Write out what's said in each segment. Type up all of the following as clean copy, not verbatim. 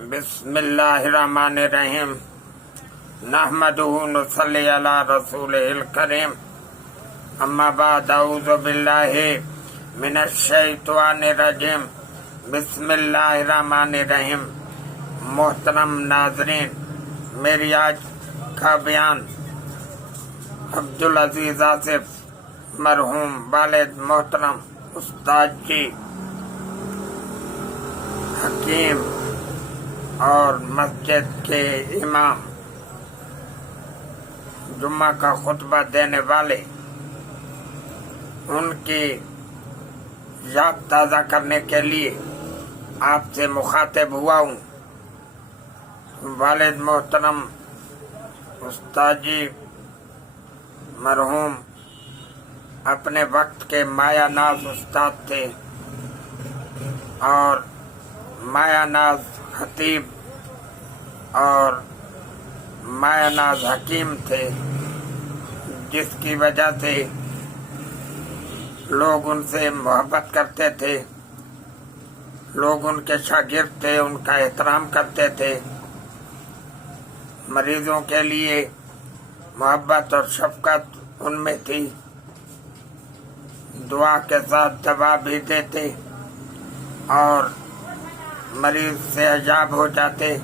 बिस्मिल्लाहिर्रहमानिर्रहीम नहमदुहु नुसल्ली अला रसूलिहिल करीम अम्मा बाद अऊज़ु बिल्लाहि मिनश शैतानिर रजीम बिस्मिल्लाहिर्रहमानिर्रहीम। मोहतरम नाज़रीन, मेरी आज का बयान अब्दुल अजीज आसिफ मरहूम वालिद मोहतरम उस्ताद जी हकीम और मस्जिद के इमाम जुम्मा का खुतबा देने वाले, उनकी याद ताज़ा करने के लिए आपसे मुखातिब हुआ हूँ। वालिद मोहतरम उस्ताद जी मरहूम अपने वक्त के माया नाज उस्ताद थे और माया नाज खतीब और माया नाज हकीम थे, जिसकी वजह से लोग उनसे मोहब्बत करते थे, लोग उनके शागिर्द थे, उनका एहतराम करते थे। मरीजों के लिए मोहब्बत और शफकत उनमें थी, दुआ के साथ दवा भी देते और मरीज से अजाब हो जाते,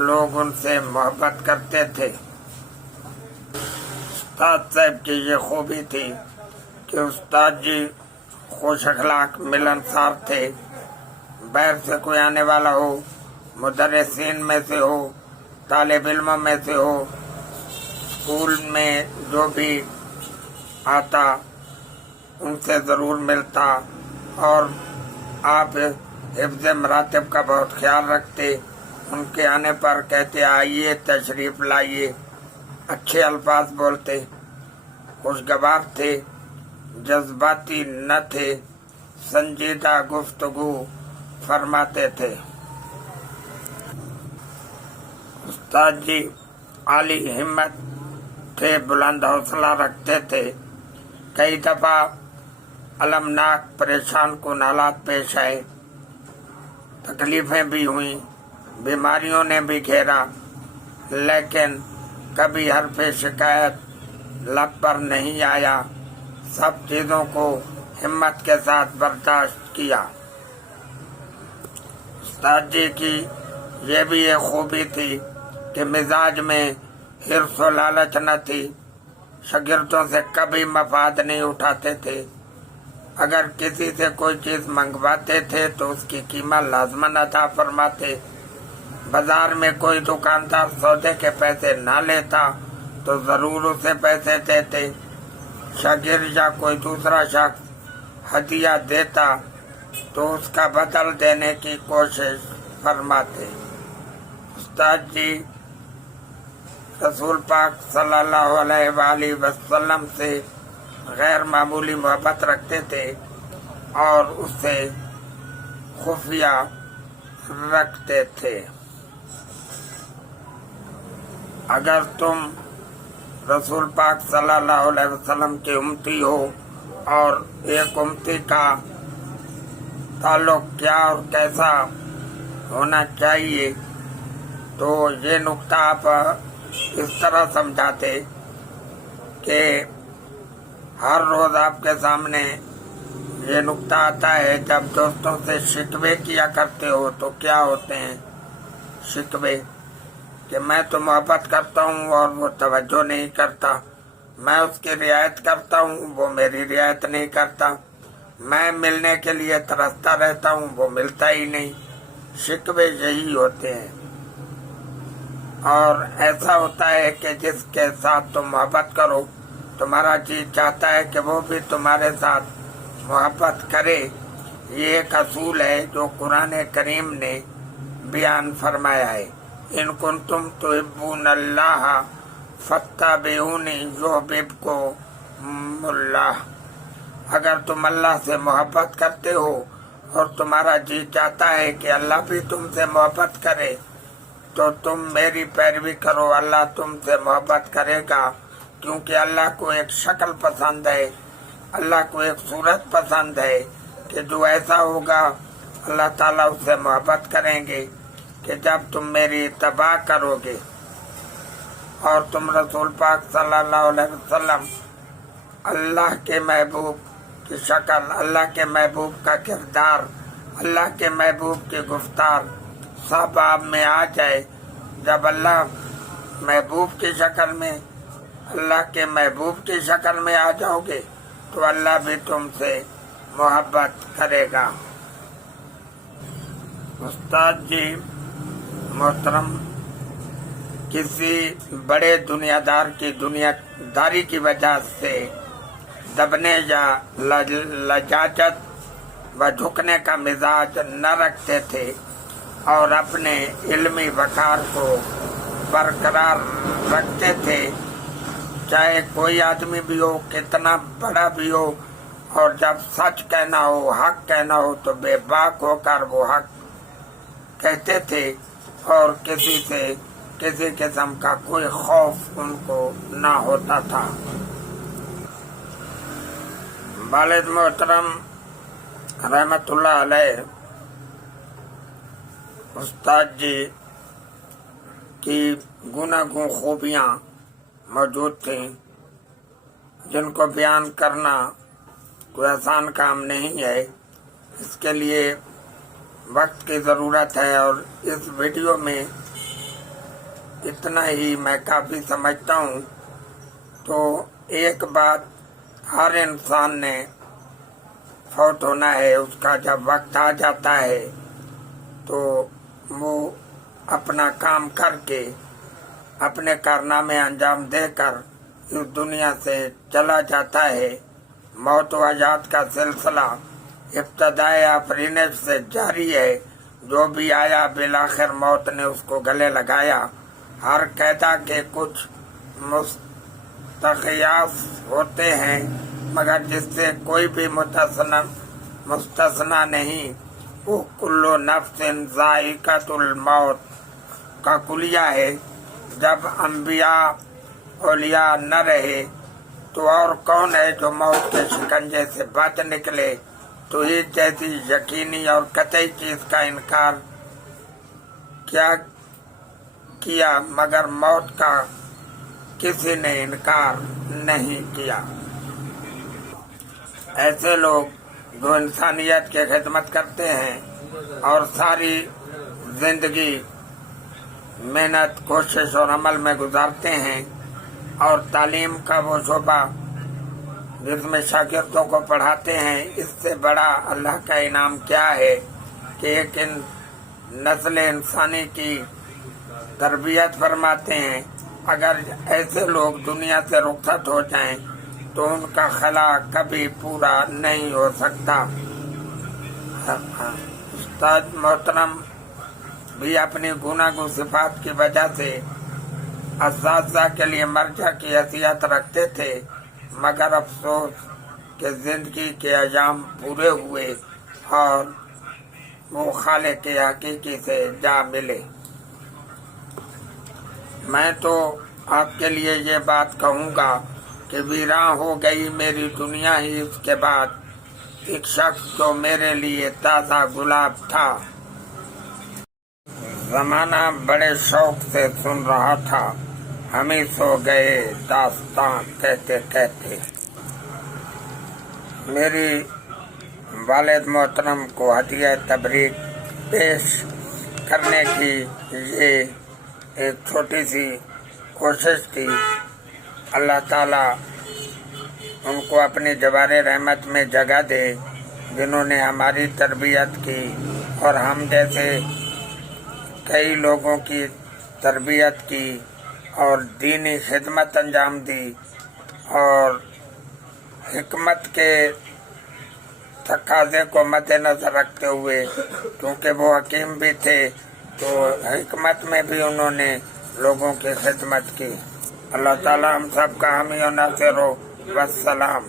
लोग उनसे मोहब्बत करते थे। उस्ताद साहब की ये खूबी थी कि उस्ताद जी खुश अखलाक मिलनसार थे। बाहर से कोई आने वाला हो, मुदर्रिसीन में से हो, तालिब इल्म में से हो, स्कूल में जो भी आता उनसे ज़रूर मिलता और आप हिफ्ज़ मरातिब का बहुत ख्याल रखते। उनके आने पर कहते आइए तशरीफ़ लाइए, अच्छे अल्फाज बोलते, खुशगवार थे, जज्बाती न थे, संजीदा गुफ्तगू फरमाते थे। उस्ताद जी आली हिम्मत थे, बुलंद हौसला रखते थे। कई दफ़ा अलमनाक परेशान कुन हालात पेश आए, तकलीफ़ें भी हुई, बीमारियों ने भी घेरा, लेकिन कभी हर्फ शिकायत लब पर नहीं आया। सब चीज़ों को हिम्मत के साथ बर्दाश्त किया। उस्ताद जी की ये भी एक खूबी थी कि मिजाज में हिर्स व लालच न थी, शागिर्दों से कभी मफाद नहीं उठाते थे। अगर किसी से कोई चीज़ मंगवाते थे तो उसकी कीमत लाजमन अदा फरमाते। बाजार में कोई दुकानदार सौदे के पैसे ना लेता तो ज़रूर उसे पैसे देते। शागिर्द या कोई दूसरा शख्स हदिया देता तो उसका बदल देने की कोशिश फरमाते। उस्ताद जी रसूल पाक सल्लल्लाहु अलैहि वसल्लम से गैर मामूली मोहब्बत रखते थे और उससे खुफिया रखते थे। अगर तुम रसूल पाक सल्लल्लाहु अलैहि वसल्लम के उम्मती हो और एक उम्मती का ताल्लुक क्या और कैसा होना चाहिए, तो ये नुक्ता आप इस तरह समझाते कि हर रोज़ आपके सामने ये नुक्ता आता है, जब दोस्तों से शिकवे किया करते हो तो क्या होते हैं शिकवे, कि मैं तो मोहब्बत करता हूँ और वो तवज्जो नहीं करता, मैं उसकी रियायत करता हूँ वो मेरी रियायत नहीं करता, मैं मिलने के लिए तरसता रहता हूँ वो मिलता ही नहीं। शिकवे यही होते हैं। और ऐसा होता है कि जिसके साथ तुम मोहब्बत करो, तुम्हारा जी चाहता है कि वो भी तुम्हारे साथ मोहब्बत करे। ये एक असूल है जो कुरान करीम ने बयान फरमाया है। इन कुंतुम तुहिब्बूनल्लाह फत्तबिऊनी युहब्बिबकुमुल्लाह। अगर तुम अल्लाह से मोहब्बत करते हो और तुम्हारा जी चाहता है कि अल्लाह भी तुमसे मोहब्बत करे, तो तुम मेरी पैरवी करो, अल्लाह तुमसे मोहब्बत करेगा। क्योंकि अल्लाह को एक शक्ल पसंद है, अल्लाह को एक सूरत पसंद है कि जो ऐसा होगा अल्लाह ताला उससे मोहब्बत करेंगे। کہ جب تم میری تباہ کرو گے اور تم رسول پاک صلی اللہ علیہ وسلم اللہ کے محبوب کی شکل، اللہ کے محبوب کا کردار، اللہ کے محبوب کی گفتار سب آپ میں آ جائے، جب اللہ محبوب کی شکل میں، اللہ کے محبوب کی شکل میں آ جاؤ گے تو اللہ بھی تم سے محبت کرے گا۔ استاد جی محترم، کسی بڑے دنیا دار کی دنیا داری کی وجہ سے دبنے یا لجاجت و جھکنے کا مزاج نہ رکھتے تھے اور اپنے علمی وقار کو برقرار رکھتے تھے، چاہے کوئی آدمی بھی ہو، کتنا بڑا بھی ہو، اور جب سچ کہنا ہو، حق کہنا ہو تو بے باک ہو کر وہ حق کہتے تھے اور کسی سے کسی قسم کا کوئی خوف ان کو نہ ہوتا تھا۔ والد محترم رحمت اللہ علیہ استاد جی کی گناگوں خوبیاں موجود تھیں جن کو بیان کرنا کوئی آسان کام نہیں ہے، اس کے لیے وقت کی ضرورت ہے، اور اس ویڈیو میں اتنا ہی میں کافی سمجھتا ہوں۔ تو ایک بات، ہر انسان نے فوت ہونا ہے، اس کا جب وقت آ جاتا ہے تو وہ اپنا کام کر کے اپنے کارنامے انجام دے کر اس دنیا سے چلا جاتا ہے۔ موت و حیات کا سلسلہ ابتدائے آفرینش سے جاری ہے، جو بھی آیا بالآخر موت نے اس کو گلے لگایا۔ ہر قیدا کے کچھ مستثنیات ہوتے ہیں مگر جس سے کوئی بھی مستثنا نہیں، وہ کل نفس ذائقۃ الموت کا کلیہ ہے۔ جب انبیاء اولیاء نہ رہے تو اور کون ہے جو موت کے شکنجے سے بچ نکلے؟ تو یہ جیسی یقینی اور قطعی چیز کا انکار کیا مگر موت کا کسی نے انکار نہیں کیا۔ ایسے لوگ جو انسانیت کی خدمت کرتے ہیں اور ساری زندگی محنت، کوشش اور عمل میں گزارتے ہیں، اور تعلیم کا وہ شعبہ جس میں شاگردوں کو پڑھاتے ہیں، اس سے بڑا اللہ کا انعام کیا ہے کہ ایک نسل انسانی کی تربیت فرماتے ہیں۔ اگر ایسے لوگ دنیا سے رخصت ہو جائیں تو ان کا خلا کبھی پورا نہیں ہو سکتا۔ استاد محترم بھی اپنی گناگو صفات کی وجہ سے اساتذہ کے لیے مرجع کی حیثیت رکھتے تھے، مگر افسوس کہ زندگی کے ایام پورے ہوئے اور وہ خالق حقیقی سے جا ملے۔ میں تو آپ کے لیے یہ بات کہوں گا کہ ویراں ہو گئی میری دنیا ہی، اس کے بعد ایک شخص جو میرے لیے تازہ گلاب تھا۔ زمانہ بڑے شوق سے سن رہا تھا، ہم ہی سو گئے داستان کہتے کہتے۔ میری والد محترم کو ہدیہ تبریک پیش کرنے کی یہ ایک چھوٹی سی کوشش تھی۔ اللہ تعالیٰ ان کو اپنی جوار رحمت میں جگہ دے، جنہوں نے ہماری تربیت کی اور ہم جیسے کئی لوگوں کی تربیت کی اور دینی خدمت انجام دی، اور حکمت کے تقاضے کو مد نظر رکھتے ہوئے، کیونکہ وہ حکیم بھی تھے تو حکمت میں بھی انہوں نے لوگوں کی خدمت کی۔ اللہ تعالیٰ ہم سب کا حامی و ناصر ہو۔ والسلام۔